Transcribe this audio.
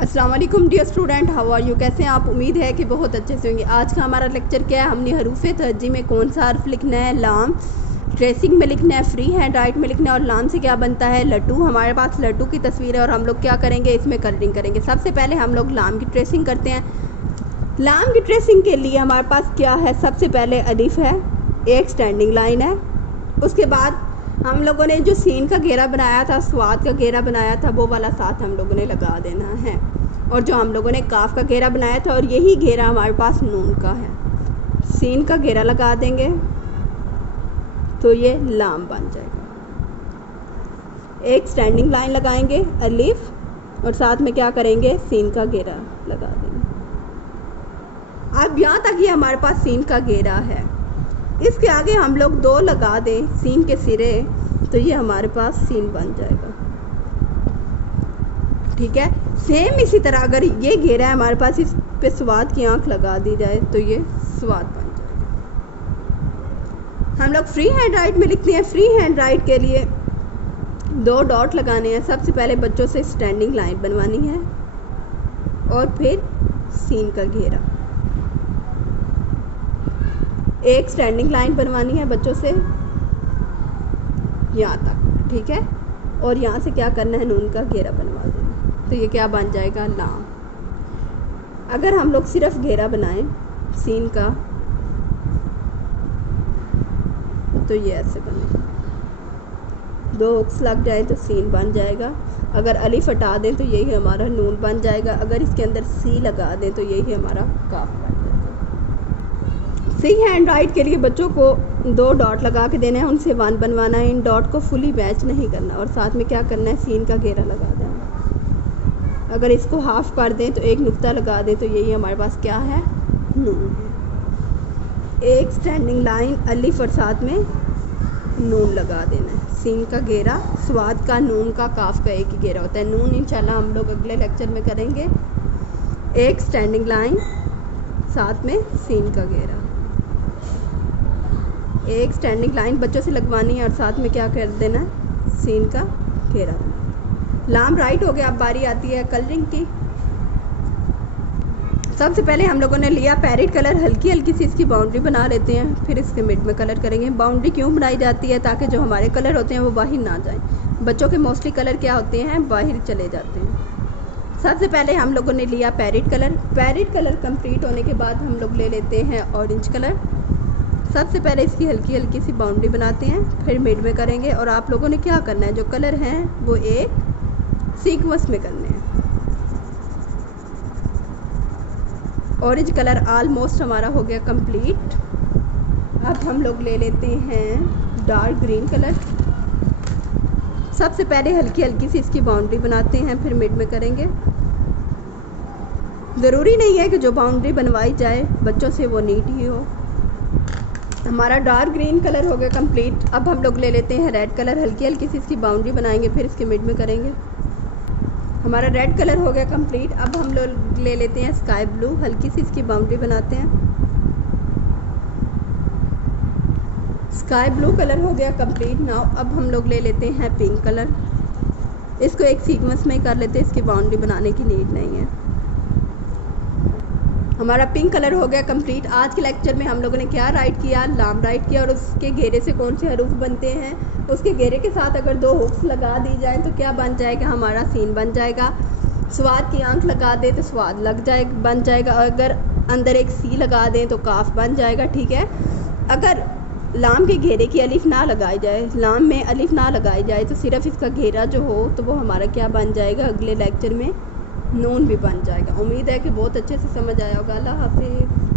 अस्सलाम वालेकुम dear student, how are you. कैसे हैं आप? उम्मीद है कि बहुत अच्छे से होंगे। आज का हमारा लेक्चर क्या है? हमने हरूफ तहज्जी में कौन सा हर्फ लिखना है, लाम, ट्रेसिंग में लिखना है, फ्री हैंड राइट में लिखना है, और लाम से क्या बनता है, लट्टू। हमारे पास लट्टू की तस्वीर है और हम लोग क्या करेंगे, इसमें कलरिंग करेंगे। सबसे पहले हम लोग लाम की ट्रेसिंग करते हैं। लाम की ट्रेसिंग के लिए हमारे पास क्या है, सबसे पहले अलिफ है, एक स्टैंडिंग लाइन है। उसके बाद हम लोगों ने जो सीन का घेरा बनाया था, स्वाद का घेरा बनाया था, वो वाला साथ हम लोगों ने लगा देना है। और जो हम लोगों ने काफ का घेरा बनाया था, और यही घेरा हमारे पास नून का है, सीन का घेरा लगा देंगे तो ये लाम बन जाएगा। एक स्टैंडिंग लाइन लगाएंगे अलिफ, और साथ में क्या करेंगे, सीन का घेरा लगा देंगे। अब यहाँ तक ये हमारे पास सीन का घेरा है। इसके आगे हम लोग दो लगा दें सीन के सिरे, तो ये हमारे पास सीन बन जाएगा। ठीक है। सेम इसी तरह अगर ये घेरा है हमारे पास, इस पे स्वाद की आंख लगा दी जाए तो ये स्वाद बन जाएगा। हम लोग फ्री हैंड राइट में लिखते हैं। फ्री हैंड राइट के लिए दो डॉट लगाने हैं। सबसे पहले बच्चों से स्टैंडिंग लाइन बनवानी है और फिर सीन का घेरा। एक स्टैंडिंग लाइन बनवानी है बच्चों से यहाँ तक, ठीक है। और यहाँ से क्या करना है, नून का घेरा बनवा देना, तो ये क्या बन जाएगा, लाम। अगर हम लोग सिर्फ घेरा बनाएं सीन का, तो ये ऐसे बनेगा। दो हुक्स लग जाए तो सीन बन जाएगा। अगर अलिफ हटा दें तो यही हमारा नून बन जाएगा। अगर इसके अंदर सी लगा दें तो यही हमारा काफ बन जाएगा। फ्री हैंड राइट के लिए बच्चों को दो डॉट लगा के देना है, उनसे वन बनवाना है। इन डॉट को फुली मैच नहीं करना, और साथ में क्या करना है, सीन का घेरा लगा देना। अगर इसको हाफ कर दें तो एक नुक्ता लगा दें, तो यही हमारे पास क्या है, नून है। एक स्टैंडिंग लाइन अलिफ और साथ में नून लगा देना है। सीन का घेरा, स्वाद का, नून का, काफ का एक ही घेरा होता है। नून इंशाल्लाह हम लोग अगले लेक्चर में करेंगे। एक स्टैंडिंग लाइन, साथ में सीन का घेरा। एक स्टैंडिंग लाइन बच्चों से लगवानी है और साथ में क्या कर देना है, सीन का घेरा। लाम राइट हो गया। अब बारी आती है कलरिंग की। सबसे पहले हम लोगों ने लिया पैरेट कलर, हल्की हल्की सी इसकी बाउंड्री बना लेते हैं, फिर इसके मिड में कलर करेंगे। बाउंड्री क्यों बनाई जाती है, ताकि जो हमारे कलर होते हैं वो बाहर ना जाएं। बच्चों के मोस्टली कलर क्या होते हैं, बाहर चले जाते हैं। सबसे पहले हम लोगों ने लिया parrot colour. Parrot colour complete होने के बाद हम लोग ले लेते हैं ऑरेंज कलर। सबसे पहले इसकी हल्की हल्की सी बाउंड्री बनाते हैं, फिर मिड में करेंगे। और आप लोगों ने क्या करना है, जो कलर हैं वो एक सीक्वेंस में करने हैं। ऑरेंज कलर ऑलमोस्ट हमारा हो गया कंप्लीट। अब हम लोग ले लेते हैं डार्क ग्रीन कलर। सबसे पहले हल्की हल्की सी इसकी बाउंड्री बनाते हैं, फिर मिड में करेंगे। ज़रूरी नहीं है कि जो बाउंड्री बनवाई जाए बच्चों से वो नीट ही हो। हमारा डार्क ग्रीन कलर हो गया कंप्लीट। अब हम लोग ले लेते हैं रेड कलर, हल्की हल्की सी इसकी बाउंड्री बनाएंगे, फिर इसके मिड में करेंगे। हमारा रेड कलर हो गया कंप्लीट। अब हम लोग ले लेते हैं स्काई ब्लू, हल्की सी इसकी बाउंड्री बनाते हैं। स्काई ब्लू कलर हो गया कंप्लीट। नाउ अब हम लोग ले लेते हैं पिंक कलर। इसको एक सीक्वेंस में ही कर लेते हैं, इसकी बाउंड्री बनाने की नीड नहीं है। हमारा पिंक कलर हो गया कंप्लीट। आज के लेक्चर में हम लोगों ने क्या राइट किया, लाम राइट किया। और उसके घेरे से कौन से हरूफ बनते हैं, उसके घेरे के साथ अगर दो हुक्स लगा दी जाए तो क्या बन जाएगा, हमारा सीन बन जाएगा। स्वाद की आंख लगा दे तो स्वाद लग जाए बन जाएगा। और अगर अंदर एक सी लगा दें तो काफ बन जाएगा, ठीक है। अगर लाम के घेरे की अलिफ ना लगाई जाए, लाम में अलिफ ना लगाई जाए, तो सिर्फ इसका घेरा जो हो तो वो हमारा क्या बन जाएगा, अगले लेक्चर में नून भी बन जाएगा। उम्मीद है कि बहुत अच्छे से समझ आया होगा। अल्लाह हाफिज़।